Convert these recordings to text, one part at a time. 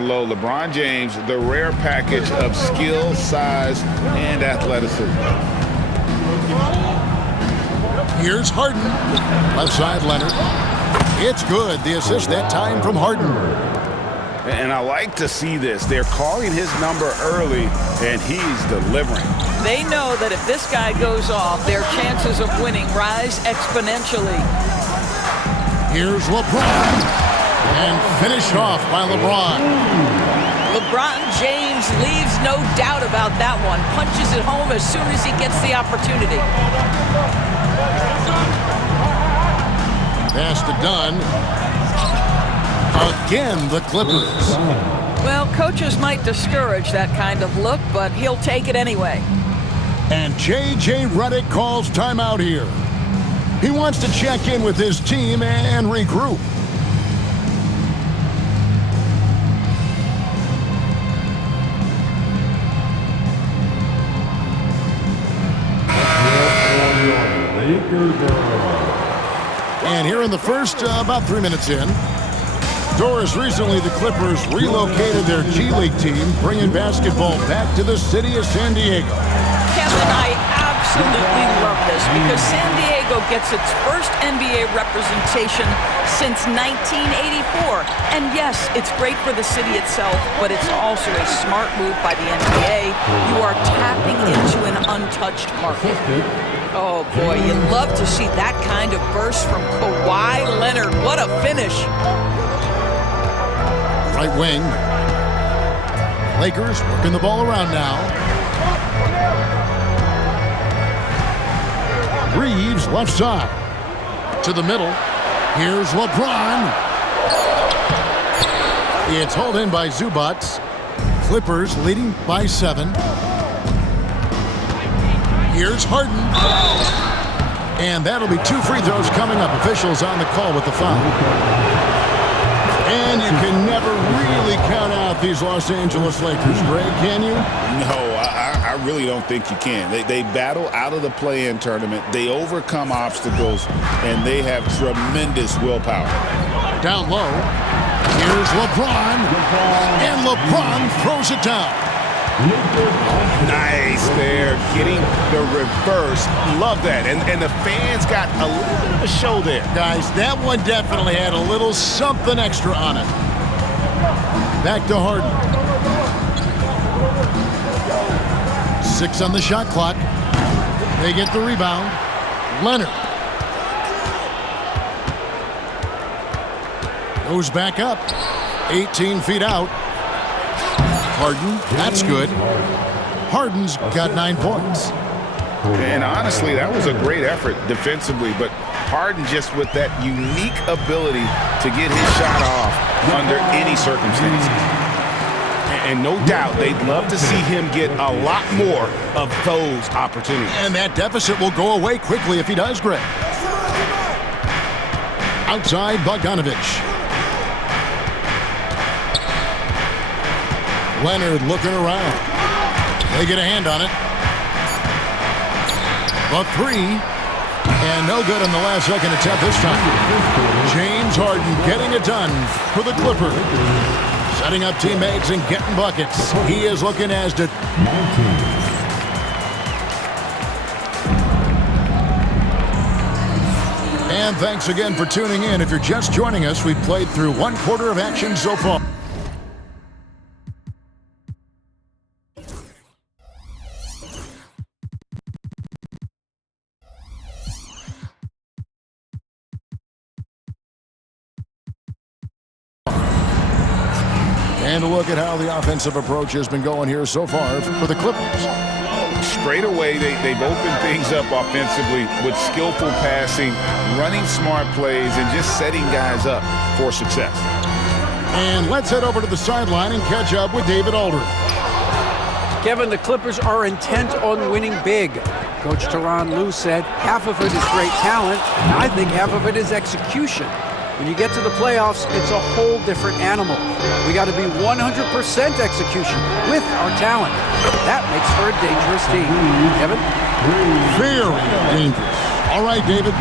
down low. LeBron James, the rare package of skill, size, and athleticism. Here's Harden. Left side, Leonard. It's good. The assist that time from Harden. And I like to see this. They're calling his number early, and he's delivering. They know that if this guy goes off, their chances of winning rise exponentially. Here's LeBron. And finished off by LeBron. LeBron James leaves no doubt about that one. Punches it home as soon as he gets the opportunity. Pass to Dunn. Again, the Clippers. Well, coaches might discourage that kind of look, but he'll take it anyway. And J.J. Redick calls timeout here. He wants to check in with his team and regroup. And here in the first, about 3 minutes in, Doris, recently the Clippers relocated their G League team, bringing basketball back to the city of San Diego. Kevin, I absolutely love this because San Diego gets its first NBA representation since 1984. And yes, it's great for the city itself, but it's also a smart move by the NBA. You are tapping into an untouched market. Oh, boy, you love to see that kind of burst from Kawhi Leonard. What a finish. Right wing. Lakers working the ball around now. Reeves left side. To the middle. Here's LeBron. It's hauled in by Zubac. Clippers leading by 7. Here's Harden. And that'll be 2 free throws coming up. Officials on the call with the foul. And you can never really count out these Los Angeles Lakers, Greg, can you? No, I really don't think you can. They battle out of the play-in tournament. They overcome obstacles, and they have tremendous willpower. Down low. Here's LeBron. And LeBron throws it down. Nice there, getting the reverse. Love that. And the fans got a little bit of a show there. Guys, that one definitely had a little something extra on it. Back to Harden. 6 on the shot clock. They get the rebound. Leonard. Goes back up. 18 feet out. Harden, that's good. Harden's got 9 points. And honestly, that was a great effort defensively, but Harden just with that unique ability to get his shot off under any circumstances. And no doubt, they'd love to see him get a lot more of those opportunities. And that deficit will go away quickly if he does, Greg. Outside, Bogdanovich. Leonard looking around. They get a hand on it. The 3. And no good on the last second attempt this time. James Harden getting it done for the Clippers. Setting up teammates and getting buckets. He is looking as the... And thanks again for tuning in. If you're just joining us, we've played through 1/4 of action so far. And a look at how the offensive approach has been going here so far for the Clippers. Straight away, they've opened things up offensively with skillful passing, running smart plays, and just setting guys up for success. And let's head over to the sideline and catch up with David Aldridge. Kevin, the Clippers are intent on winning big. Coach Tyronn Lue said half of it is great talent, and I think half of it is execution. When you get to the playoffs, it's a whole different animal. We got to be 100% execution with our talent. That makes for a dangerous team. Kevin? Very dangerous. All right, David.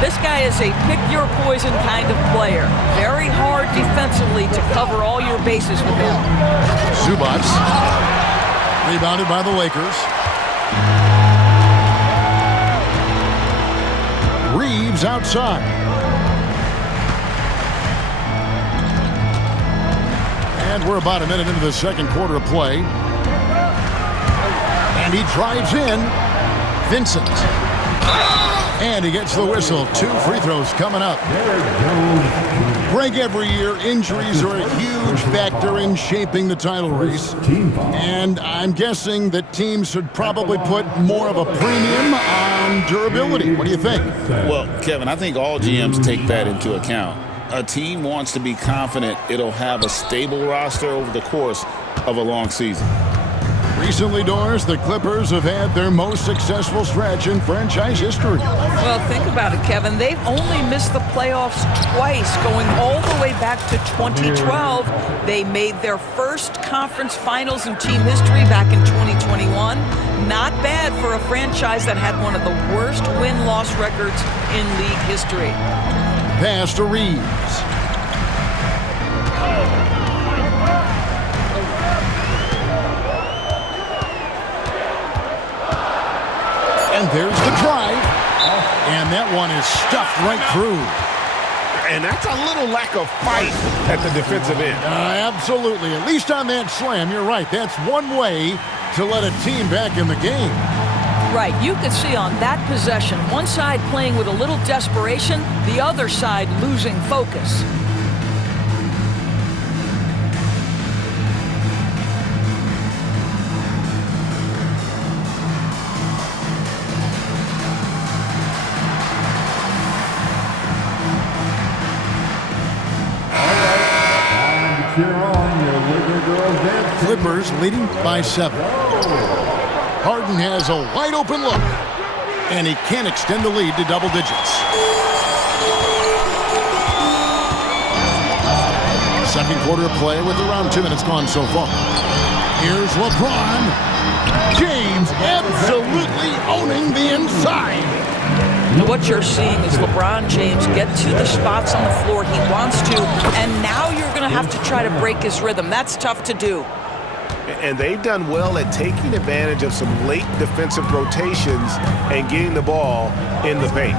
This guy is a pick-your-poison kind of player. Very hard defensively to cover all your bases with him. Zubac. Rebounded by the Lakers. Reeves outside. And we're about a minute into the second quarter of play. And he drives in. Vincent. And he gets the whistle. 2 free throws coming up. Greg, every year injuries are a huge factor in shaping the title race. And I'm guessing that teams should probably put more of a premium on durability. What do you think? Well, Kevin, I think all GMs take that into account. A team wants to be confident it'll have a stable roster over the course of a long season. Recently, Doris, the Clippers have had their most successful stretch in franchise history. Well, think about it, Kevin. They've only missed the playoffs twice, going all the way back to 2012. They made their first conference finals in team history back in 2021. Not bad for a franchise that had one of the worst win-loss records in league history. Pass to Reeves. And there's the drive. And that one is stuffed right through. And that's a little lack of fight at the defensive end. Absolutely. At least on that slam, you're right. That's one way to let a team back in the game. Right. You could see on that possession, one side playing with a little desperation, the other side losing focus. Clippers leading by 7. Harden has a wide open look, and he can't extend the lead to double digits. Second quarter of play with around 2 minutes gone so far. Here's LeBron James absolutely owning the inside. What you're seeing is LeBron James get to the spots on the floor he wants to, and now you're going to have to try to break his rhythm. That's tough to do. And they've done well at taking advantage of some late defensive rotations and getting the ball in the paint.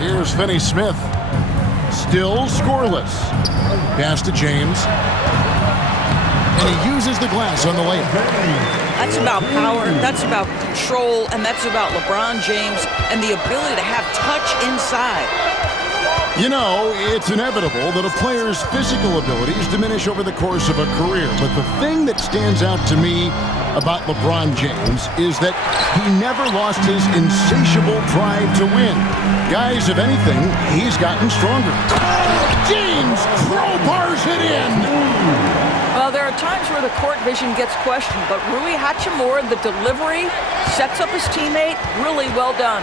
Here's Finney-Smith. Still scoreless. Pass to James. And he uses the glass on the layup. That's about power, that's about control, and that's about LeBron James and the ability to have touch inside. You know, it's inevitable that a player's physical abilities diminish over the course of a career. But the thing that stands out to me about LeBron James is that he never lost his insatiable drive to win. Guys, if anything, he's gotten stronger. James crowbars it in. Well, there are times where the court vision gets questioned, but Rui Hachimura, the delivery, sets up his teammate. Really well done.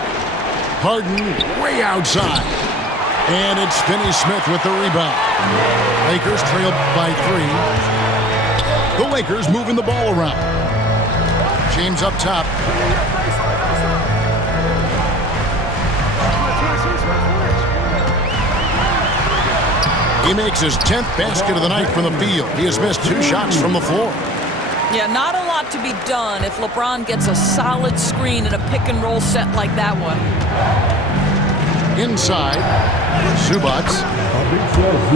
Harden way outside. And it's Finney-Smith with the rebound. Lakers trail by 3. The Lakers moving the ball around. James up top. He makes his 10th basket of the night from the field. He has missed 2 shots from the floor. Yeah, not a lot to be done if LeBron gets a solid screen in a pick-and-roll set like that one. Inside, Zubac.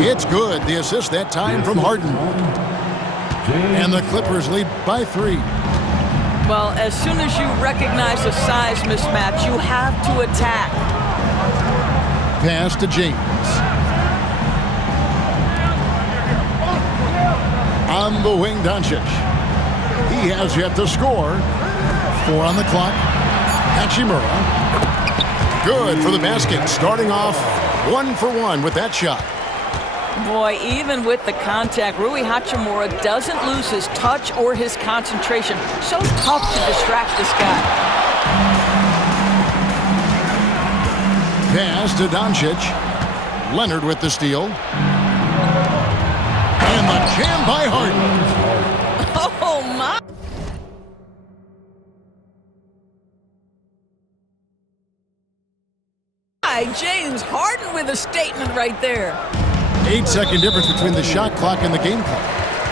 It's good. The assist that time from Harden. And the Clippers lead by 3. Well, as soon as you recognize a size mismatch, you have to attack. Pass to James. On the wing, Doncic. He has yet to score. 4 on the clock. Hachimura. Good for the basket. Starting off 1 for 1 with that shot. Boy, even with the contact, Rui Hachimura doesn't lose his touch or his concentration. So tough to distract this guy. Pass to Doncic. Leonard with the steal. And the jam by Harden. Oh, my. by James Harden with a statement right there. 8-second difference between the shot clock and the game clock.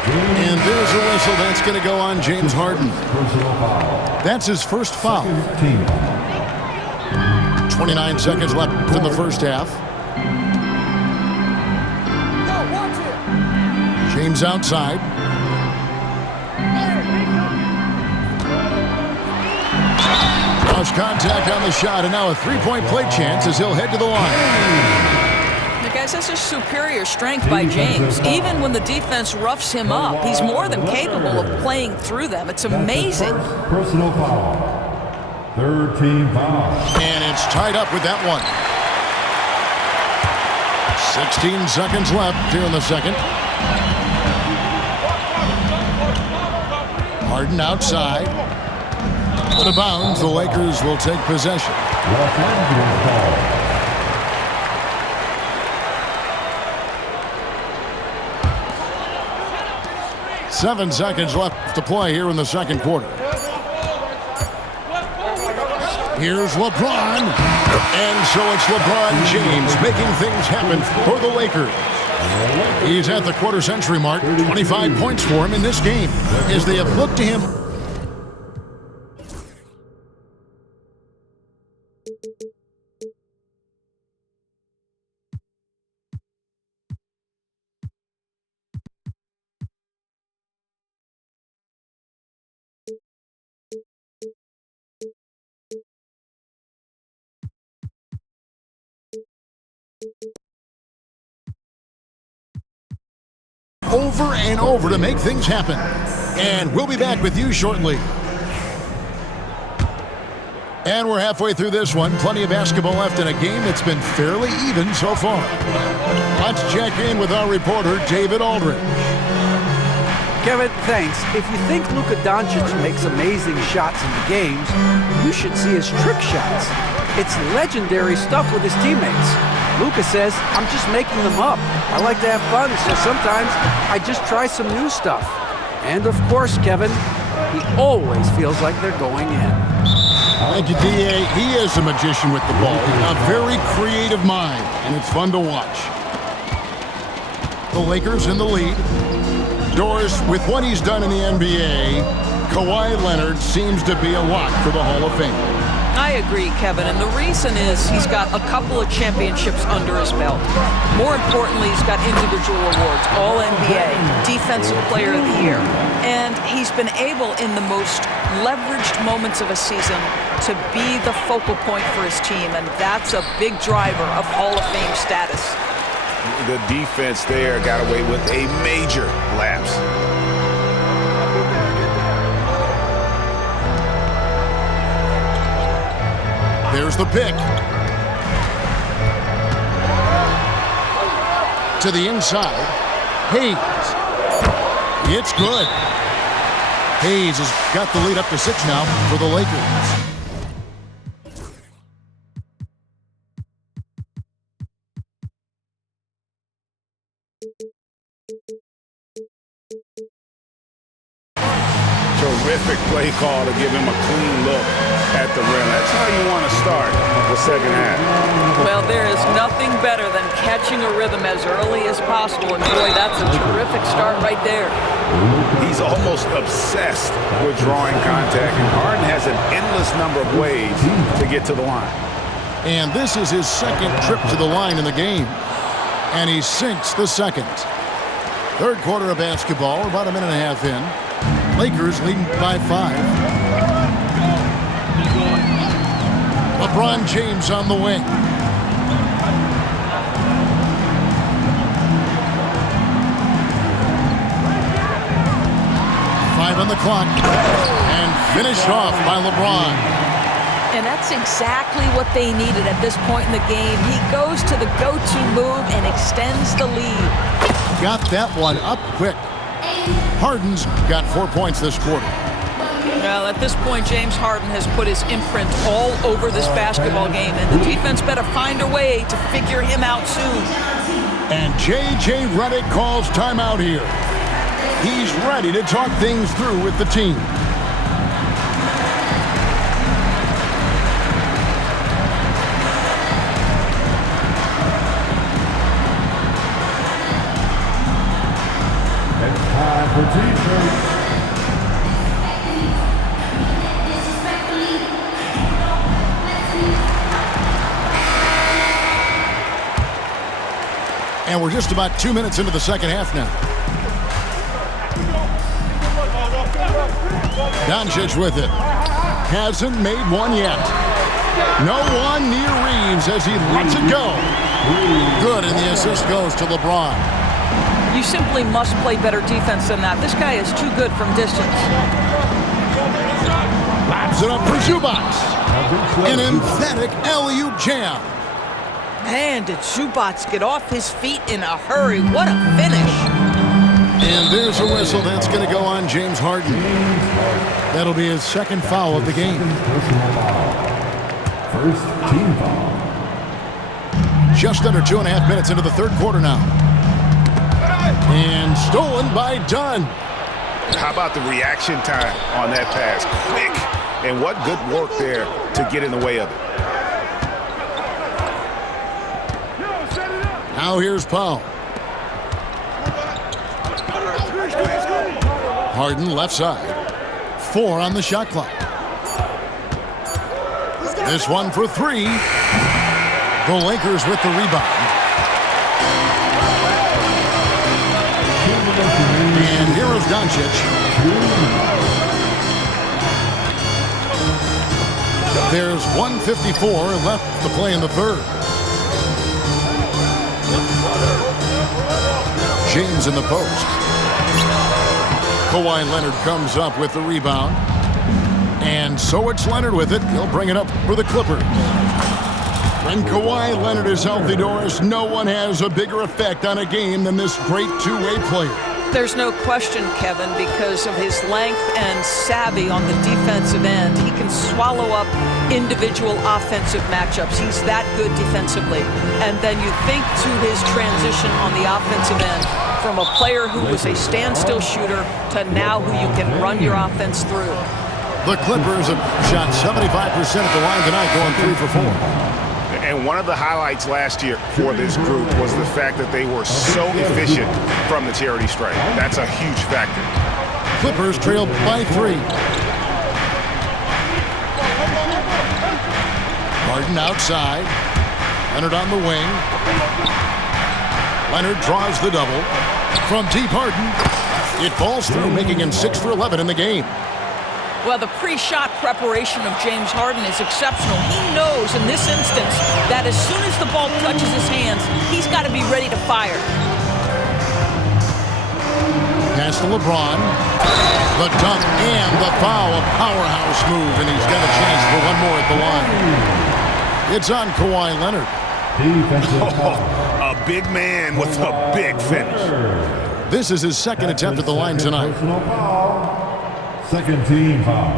And there's a whistle that's going to go on James Harden. That's his first foul. 29 seconds left in the first half. James outside. Lost contact on the shot, and now a three-point play chance as he'll head to the line. Now, guys, that's a superior strength by James. Even when the defense roughs him up, he's more than capable of playing through them. It's amazing. Personal foul. Third team foul. And it's tied up with that one. 16 seconds left here in the second. Harden outside. Out of bounds, the Lakers will take possession. Los Angeles ball. 7 seconds left to play here in the second quarter. Here's LeBron. And so it's LeBron James making things happen for the Lakers. He's at the quarter-century mark. 25 points for him in this game as they have looked to him. Over and over to make things happen. And we'll be back with you shortly. And we're halfway through this one. Plenty of basketball left in a game that's been fairly even so far. Let's check in with our reporter, David Aldridge. Kevin, thanks. If you think Luka Doncic makes amazing shots in the games, you should see his trick shots. It's legendary stuff with his teammates. Luka says, I'm just making them up. I like to have fun, so sometimes I just try some new stuff. And of course, Kevin, he always feels like they're going in. Thank you, D.A. He is a magician with the ball. A very creative mind, and it's fun to watch. The Lakers in the lead. Doris, with what he's done in the NBA, Kawhi Leonard seems to be a lock for the Hall of Fame. I agree, Kevin, and the reason is he's got a couple of championships under his belt. More importantly, he's got individual awards, All-NBA, Defensive Player of the Year, and he's been able in the most leveraged moments of a season to be the focal point for his team, and that's a big driver of Hall of Fame status. The defense there got away with a major lapse. There's the pick. To the inside. Hayes. It's good. Hayes has got the lead up to 6 now for the Lakers. Terrific play call to give him a clean look at the rim. That's how you want to start the second half. Well, there is nothing better than catching a rhythm as early as possible, and boy, that's a terrific start right there. He's almost obsessed with drawing contact, and Harden has an endless number of ways to get to the line. And this is his second trip to the line in the game. And he sinks the second. Third quarter of basketball, about a minute and a half in. Lakers leading by 5. LeBron James on the wing. Five on the clock. And finished off by LeBron. And that's exactly what they needed at this point in the game. He goes to the go-to move and extends the lead. Got that one up quick. Harden's got 4 points this quarter. Well, at this point, James Harden has put his imprint all over this basketball game, and the defense better find a way to figure him out soon. And J.J. Redick calls timeout here. He's ready to talk things through with the team. Time for teammates. And we're just about 2 minutes into the second half now. Doncic with it. Hasn't made one yet. No one near Reeves as he lets it go. Good, and the assist goes to LeBron. You simply must play better defense than that. This guy is too good from distance. Laps it up for Zubac. An emphatic alley-oop jam. Man, did Zubac get off his feet in a hurry. What a finish. And there's a whistle that's going to go on James Harden. That'll be his second foul of the game. First team foul. Just under 2.5 minutes into the third quarter now. And stolen by Dunn. How about the reaction time on that pass? Quick. And what good work there to get in the way of it. Now here's Powell. Harden left side. 4 on the shot clock. This one for 3. The Lakers with the rebound. And here is Doncic. There's 1:54 left to play in the third. James in the post. Kawhi Leonard comes up with the rebound. And so it's Leonard with it. He'll bring it up for the Clippers. When Kawhi Leonard is healthy, Doris, no one has a bigger effect on a game than this great two-way player. There's no question, Kevin, because of his length and savvy on the defensive end. He can swallow up individual offensive matchups. He's that good defensively. And then you think to his transition on the offensive end from a player who was a standstill shooter to now who you can run your offense through. The Clippers have shot 75% at the line tonight, going 3 for 4. And one of the highlights last year for this group was the fact that they were so efficient from the charity stripe. That's a huge factor. Clippers trail by 3. Harden outside. Leonard on the wing. Leonard draws the double. From deep, Harden. It falls through, making him 6 for 11 in the game. Well, the pre-shot preparation of James Harden is exceptional. He knows in this instance that as soon as the ball touches his hands, he's got to be ready to fire. Pass to LeBron. The dunk and the foul, a powerhouse move, and he's got a chance for one more at the line. It's on Kawhi Leonard. Defensive foul. A big man with a big finish. This is his second attempt at the line tonight. Personal foul. Second team foul.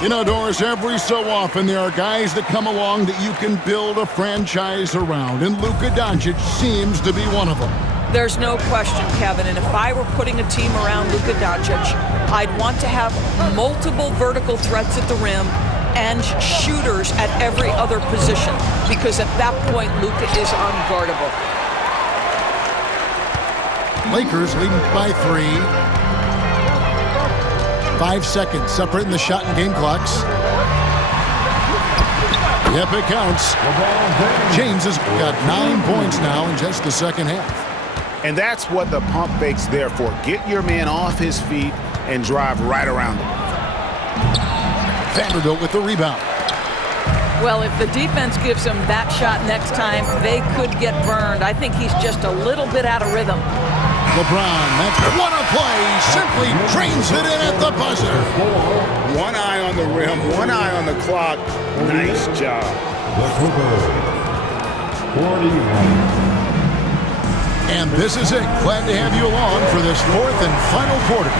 You know, Doris, every so often there are guys that come along that you can build a franchise around, and Luka Doncic seems to be one of them. There's no question, Kevin, and if I were putting a team around Luka Doncic, I'd want to have multiple vertical threats at the rim and shooters at every other position, because at that point, Luka is unguardable. Lakers leading by 3. 5 seconds separating the shot and game clocks. Yep, it counts. James has got 9 points now in just the second half. And that's what the pump fake's there for. Get your man off his feet and drive right around him. Vanderbilt with the rebound. Well, if the defense gives him that shot next time, they could get burned. I think he's just a little bit out of rhythm. LeBron, that's what a play. Simply drains it in at the buzzer. One eye on the rim, one eye on the clock. Nice job. The Clippers. 41. And this is it. Glad to have you along for this fourth and final quarter.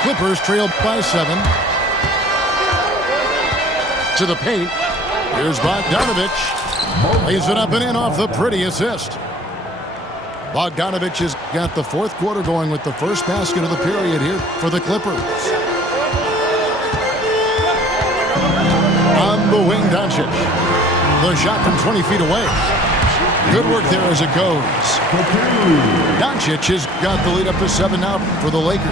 Clippers trailed by 7. To the paint. Here's Bogdanovich. Lays it up and in off the pretty assist. Bogdanovich has got the fourth quarter going with the first basket of the period here for the Clippers. On the wing, Doncic. The shot from 20 feet away. Good work there as it goes. Doncic has got the lead up to 7 now for the Lakers.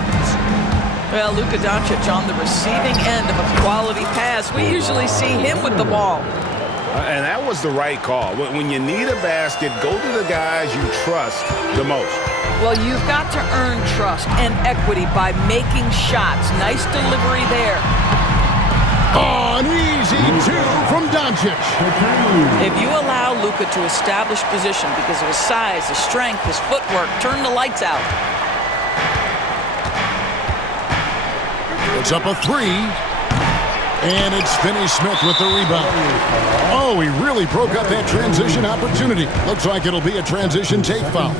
Well, Luka Doncic on the receiving end of a quality pass. We usually see him with the ball. And that was the right call. When you need a basket, go to the guys you trust the most. Well, you've got to earn trust and equity by making shots. Nice delivery there. Oh, an easy 2 from Doncic. If you allow Luka to establish position because of his size, his strength, his footwork, turn the lights out. It's up a 3. And it's Finney-Smith with the rebound. Oh, he really broke up that transition opportunity. Looks like it'll be a transition take foul.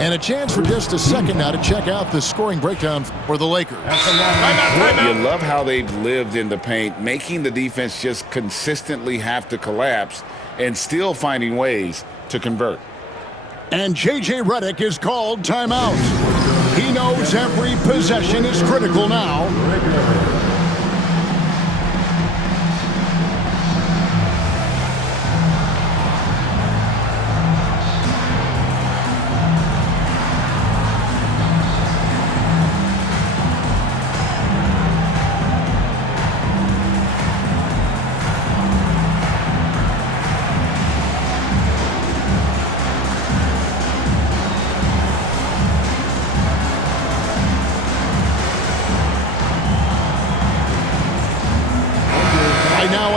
And a chance for just a second now to check out the scoring breakdown for the Lakers. You love how they've lived in the paint, making the defense just consistently have to collapse and still finding ways to convert. And J.J. Redick is called timeout. He knows every possession is critical now.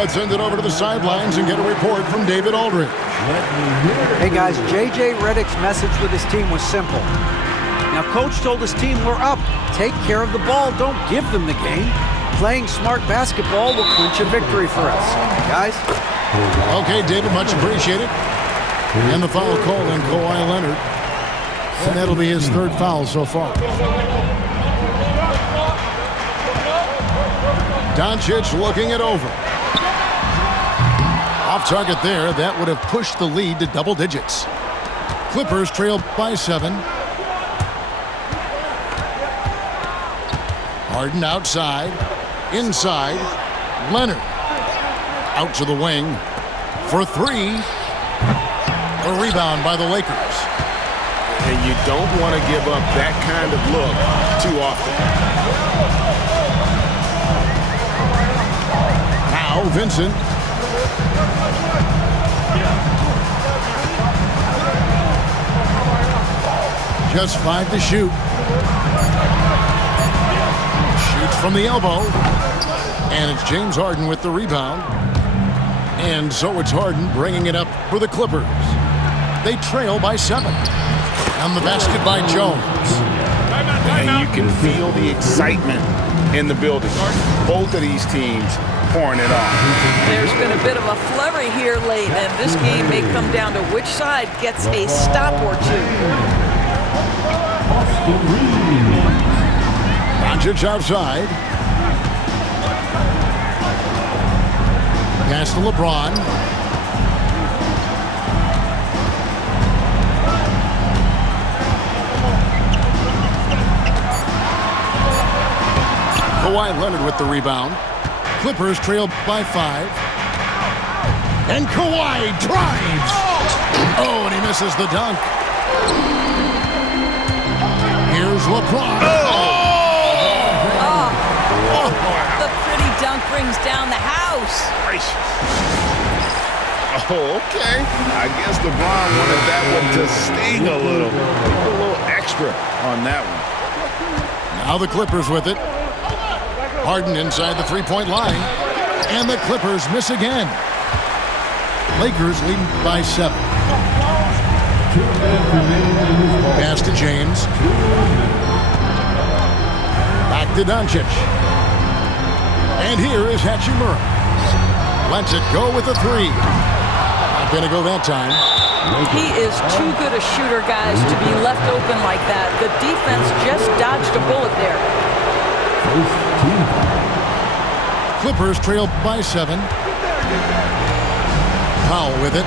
Let's send it over to the sidelines and get a report from David Aldridge. Hey guys, J.J. Redick's message with his team was simple. Now, coach told his team, we're up. Take care of the ball. Don't give them the game. Playing smart basketball will clinch a victory for us. Guys? Okay, David, much appreciated. And the foul called on Kawhi Leonard. And that'll be his 3rd foul so far. Doncic looking it over. Off target there, that would have pushed the lead to double digits. Clippers trail by 7. Harden outside, inside, Leonard. Out to the wing for 3. A rebound by the Lakers. And you don't want to give up that kind of look too often. Now Vincent. Just 5 to shoot. Shoots from the elbow. And it's James Harden with the rebound. And so it's Harden bringing it up for the Clippers. They trail by 7. And the basket by Jones. And you can feel the excitement in the building. Both of these teams pouring it on. There's been a bit of a flurry here late, and this game may come down to which side gets a stop or 2. Doncic outside. Pass to LeBron. Kawhi Leonard with the rebound. Clippers trail by 5. And Kawhi drives. Oh, and he misses the dunk. Here's LeBron. The pretty dunk brings down the house. Oh, okay. I guess LeBron wanted that one to sting a little. A little extra on that one. Now the Clippers with it. Harden inside the 3-point line. And the Clippers miss again. Lakers leading by 7. Pass to James. Back to Doncic. And here is Hachimura. Lets it go with a 3. Not going to go that time. He is too good a shooter, guys, to be left open like that. The defense just dodged a bullet there. Clippers trail by 7. Powell with it.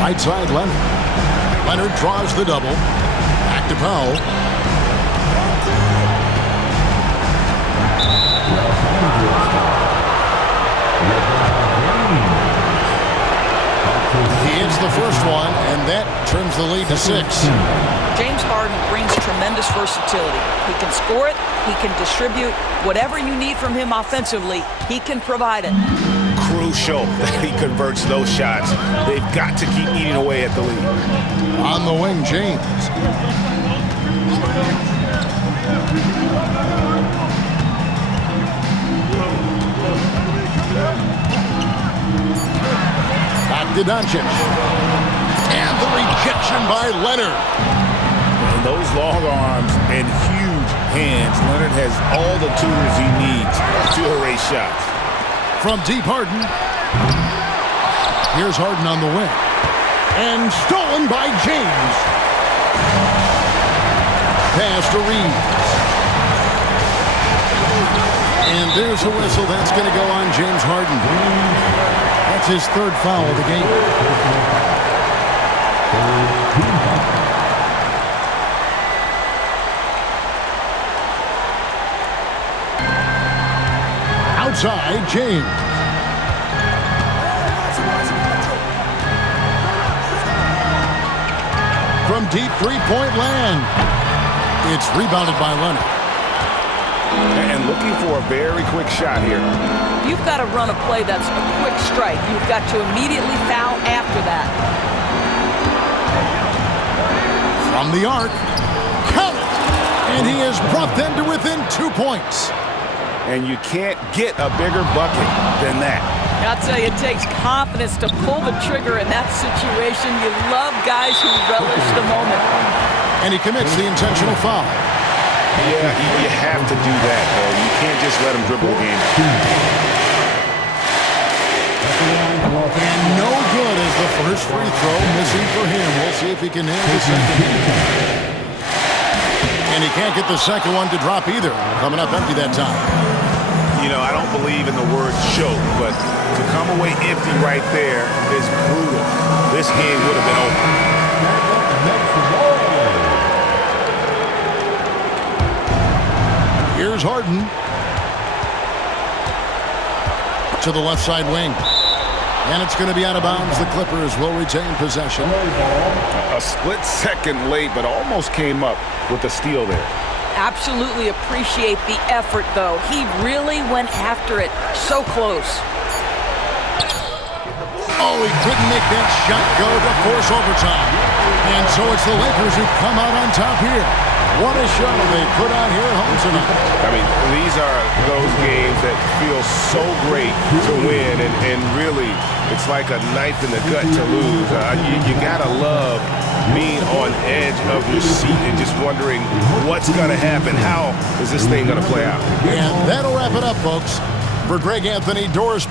Right side, Leonard. Leonard draws the double. Back to Powell. the lead to 6. James Harden brings tremendous versatility. He can score it, he can distribute. Whatever you need from him offensively, he can provide it. Crucial that he converts those shots. They've got to keep eating away at the lead. On the wing, James. Back to Doncic. And the rejection by Leonard. And those long arms and huge hands, Leonard has all the tools he needs to erase shots. From deep, Harden. Here's Harden on the wing. And stolen by James. Pass to Reeves. And there's a whistle. That's going to go on James Harden. That's his 3rd foul of the game. Outside, James. From deep three-point land. It's rebounded by Leonard. And looking for a very quick shot here. You've got to run a play that's a quick strike. You've got to immediately foul after that. From the arc. Count it! And he has brought them to within 2 points. And you can't get a bigger bucket than that. I'll tell you, it takes confidence to pull the trigger in that situation. You love guys who relish the moment. And he commits the intentional foul. Yeah, you have to do that, though. You can't just let him dribble the game. And no good as the first free throw missing for him. We'll see if he can nail the second. And he can't get the second one to drop either. Coming up empty that time. You know, I don't believe in the word choke, but to come away empty right there is brutal. This game would have been over. Here's Harden. To the left side wing. And it's going to be out of bounds. The Clippers will retain possession. A split second late, but almost came up with a steal there. Absolutely appreciate the effort, though. He really went after it. So close. Oh, he couldn't make that shot go to force overtime. And so it's the Lakers who come out on top here. What a show they put on here at home tonight. I mean, these are those games that feel so great to win, and really, it's like a knife in the gut to lose. You gotta love being on edge of your seat and just wondering what's gonna happen. How is this thing gonna play out? And that'll wrap it up, folks. For Greg Anthony, Doris.